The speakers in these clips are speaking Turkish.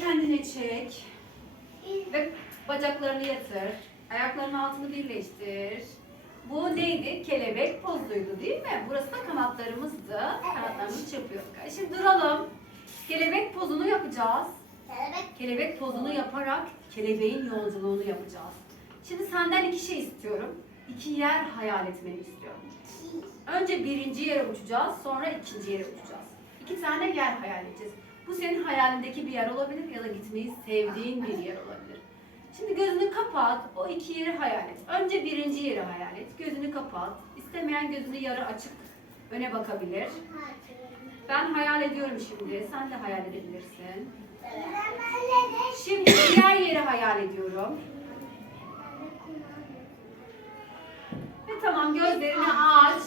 kendine çek. Ve bacaklarını yatır. Ayaklarının altını birleştir. Bu neydi? Kelebek pozuydu değil mi? Burası da kanatlarımızdı. Kanatlarımızı çırpıyorduk. Şimdi duralım. Kelebek pozunu yapacağız. Kelebek. Kelebek pozunu yaparak kelebeğin yolculuğunu yapacağız. Şimdi senden iki şey istiyorum. İki yer hayal etmeni istiyorum. Önce birinci yere uçacağız, sonra ikinci yere uçacağız. İki tane yer hayal edeceğiz. Bu senin hayalindeki bir yer olabilir ya da gitmeyi sevdiğin bir yer olabilir. Şimdi gözünü kapat, o iki yeri hayal et. Önce birinci yeri hayal et, gözünü kapat. İstemeyen gözünü yarı açık öne bakabilir. Ben hayal ediyorum şimdi, sen de hayal edebilirsin. Şimdi diğer yeri hayal ediyorum. Ve tamam gözlerini aç.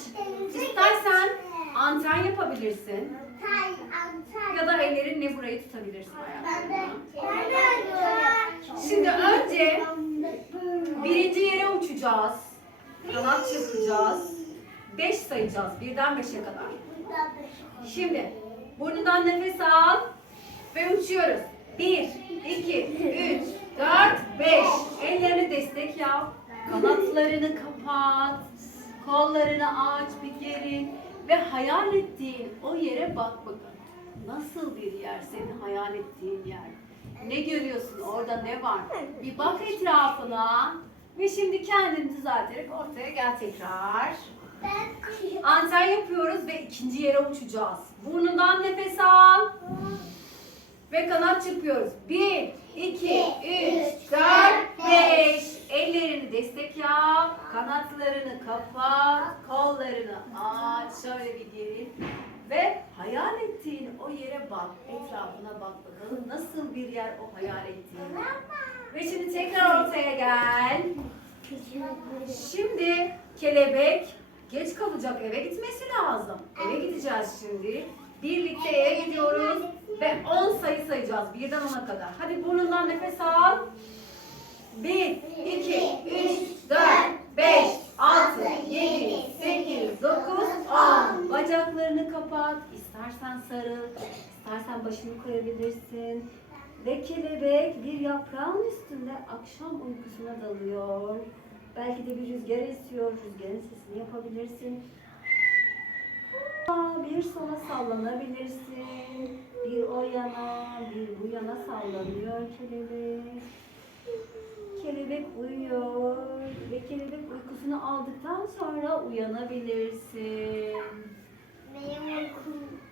İstersen antren yapabilirsin. Ya da ellerinle burayı tutabilirsin. Şimdi önce birinci yere uçacağız. Kanat çırpacağız. Beş sayacağız. Birden beşe kadar. Şimdi burnundan nefes al ve uçuyoruz. Bir, iki, üç, dört, beş. Ellerini destek yap. Kanatlarını kapat. Kollarını aç bir gerin. Ve hayal ettiğin o yere bak bakalım. Nasıl bir yer senin hayal ettiğin yer? Ne görüyorsun? Orada ne var? Bir bak etrafına. Ve şimdi kendini düzelterek ortaya gel tekrar. Anten yapıyoruz ve ikinci yere uçacağız. Burnundan nefes al. Ve kanat çırpıyoruz. 1, 2, 3, 4, 5. Ellerini destek yap. Kanatlarını kapat. Kollarını aç. Şöyle bir gelin. Ve hayal yere bak. Etrafına bak bakalım. Nasıl bir yer o hayal ettiğin. Ve şimdi tekrar ortaya gel. Şimdi kelebek geç kalacak eve gitmesi lazım. Eve gideceğiz şimdi. Birlikte eve gidiyoruz ve 10 sayı sayacağız birden 10'a kadar. Hadi burnundan nefes al. 1, 2, 10. Bacaklarını kapat. İstersen sarıl, istersen başını koyabilirsin. Ve kelebek bir yaprağın üstünde akşam uykusuna dalıyor. Belki de bir rüzgar esiyor. Rüzgarın sesini yapabilirsin. Bir sola sallanabilirsin. Bir o yana, bir bu yana sallanıyor kelebek. Kelebek uyuyor ve kelebek uykusunu aldıktan sonra uyanabilirsin. 没有哭。